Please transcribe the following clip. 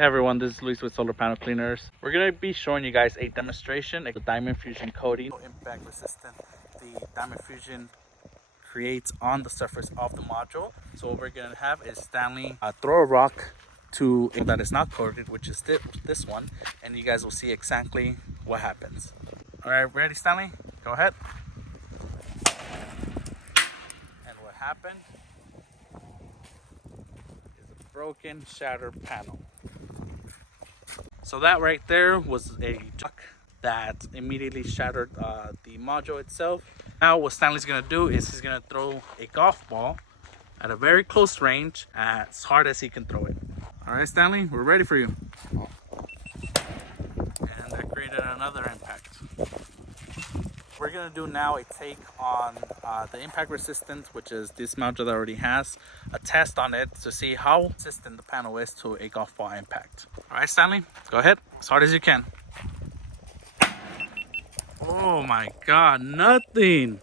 Hey everyone, this is Luis with Solar Panel Cleaners. We're going to be showing you guys a demonstration of the diamond fusion coating, impact resistant the diamond fusion creates on the surface of the module. So what we're going to have is Stanley throw a rock to that is not coated, which is this one, and you guys will see exactly what happens. All right, ready, Stanley? Go ahead. And what happened is a broken, shattered panel. So that right there was a rock that immediately shattered the module itself. Now what Stanley's gonna do is he's gonna throw a golf ball at a very close range as hard as he can throw it. All right, Stanley, we're ready for you. And that created another impact. We're gonna do now a take on the impact resistance, which is this module that already has a test on it to see how resistant the panel is to a golf ball impact. All right, Stanley, go ahead, as hard as you can. Oh my God, nothing.